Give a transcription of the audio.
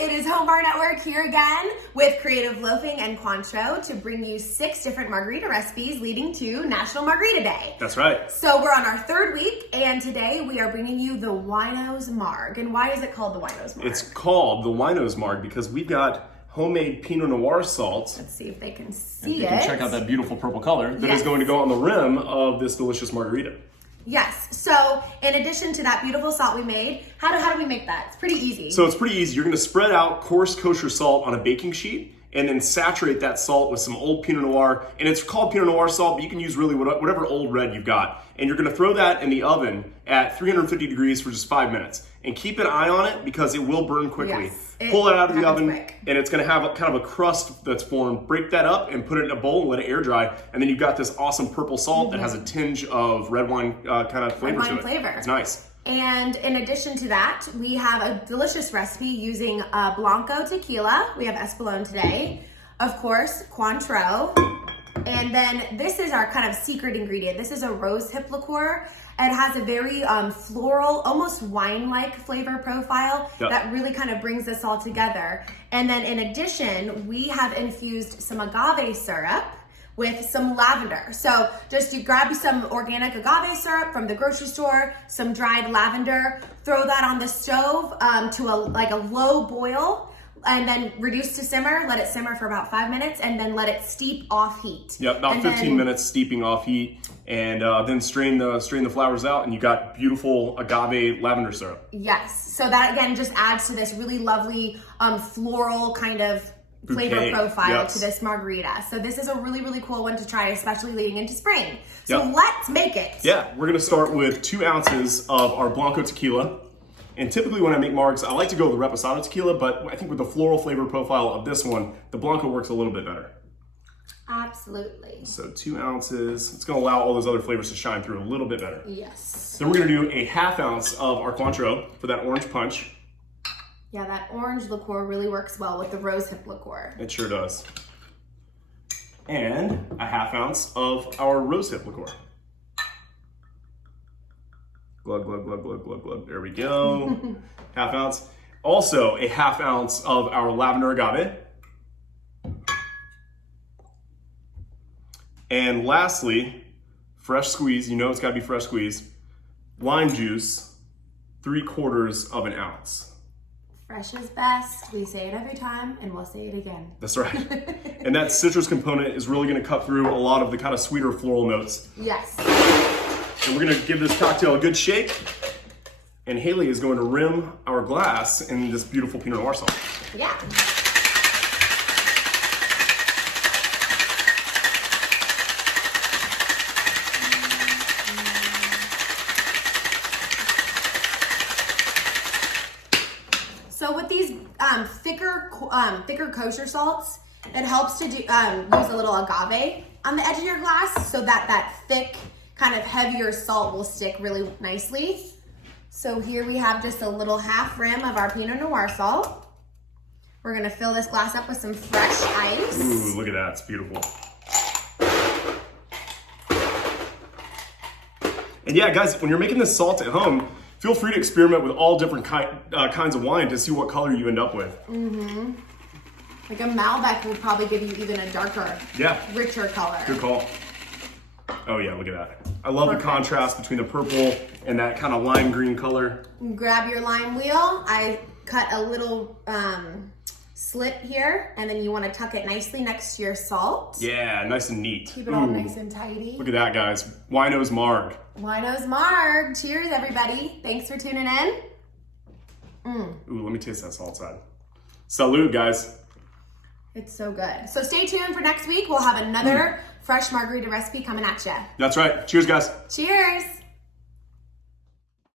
it is Home Bar Network here again with Creative Loafing and Cointreau to bring you 6 different margarita recipes leading to National Margarita Day. That's right. So we're on our 3rd week, and today we are bringing you the Winos Marg. And why is it called the Winos Marg? It's called the Winos Marg because we've got homemade Pinot Noir salt. Let's see if they can see you it. can check out that beautiful purple color that Yes. is going to go on the rim of this delicious margarita. Yes, so in addition to that beautiful salt we made, how do we make that? It's pretty easy. So it's pretty easy. You're going to spread out coarse kosher salt on a baking sheet and then saturate that salt with some old Pinot Noir. And it's called Pinot Noir salt, but you can use really whatever old red you've got. And you're going to throw that in the oven at 350 degrees for just 5 minutes. And keep an eye on it because it will burn quickly. Yes, Pull it out of the oven quick. and it's going to have kind of a crust that's formed. Break that up and put it in a bowl and let it air dry. And then you've got this awesome purple salt that has a tinge of red wine kind of flavor to it. Flavor. It's nice. And in addition to that, we have a delicious recipe using Blanco tequila. We have Espolón today. Of course, Cointreau. And then this is our kind of secret ingredient. This is a rose hip liqueur. It has a very floral, almost wine-like flavor profile that really kind of brings this all together. And then in addition, we have infused some agave syrup with some lavender. So just you grab some organic agave syrup from the grocery store, some dried lavender, throw that on the stove to a low boil, and then reduce to simmer, let it simmer for about 5 minutes, and then let it steep off heat. Yep, about 15 minutes steeping off heat, and then strain the flowers out, and you got beautiful agave lavender syrup. Yes, so that again just adds to this really lovely floral kind of flavor profile to this margarita. So this is a really, really cool one to try, especially leading into spring. So let's make it. Yeah, we're gonna start with 2 ounces of our Blanco tequila. And typically when I make margs, I like to go with the Reposado tequila, but I think with the floral flavor profile of this one, the Blanco works a little bit better. Absolutely. So 2 ounces. It's gonna allow all those other flavors to shine through a little bit better. Yes. Then we're gonna do a 1/2 ounce of our Cointreau for that orange punch. Yeah, that orange liqueur really works well with the rose hip liqueur. It sure does. And a 1/2 ounce of our rose hip liqueur. Glug, glug, glug, glug, glug, glug. There we go. 1/2 ounce. Also a 1/2 ounce of our lavender agave. And lastly, fresh squeeze. You know it's gotta be fresh squeeze. Lime juice, 3/4 ounce. Fresh is best. We say it every time, and we'll say it again. That's right. And that citrus component is really gonna cut through a lot of the kind of sweeter floral notes. Yes. And we're gonna give this cocktail a good shake. And Haley is going to rim our glass in this beautiful Pinot Noir salt. Yeah. So with these thicker kosher salts, it helps to use a little agave on the edge of your glass so that thick, kind of heavier salt will stick really nicely. So here we have just a little 1/2 rim of our Pinot Noir salt. We're gonna fill this glass up with some fresh ice. Ooh, look at that, it's beautiful. And yeah, guys, when you're making this salt at home, feel free to experiment with all different kinds of wine to see what color you end up with. Mm-hmm. Like a Malbec would probably give you even a darker, richer color. Good call. Oh yeah, look at that. I love the contrast between the purple and that kind of lime green color. Grab your lime wheel. I cut a little slit here, and then you want to tuck it nicely next to your salt. Yeah, nice and neat. Keep it all nice and tidy. Look at that, guys. Winos Marg. Winos Marg. Cheers, everybody. Thanks for tuning in. Ooh, let me taste that salt side. Salud, guys. It's so good. So stay tuned for next week. We'll have another fresh margarita recipe coming at you. That's right. Cheers, guys. Cheers.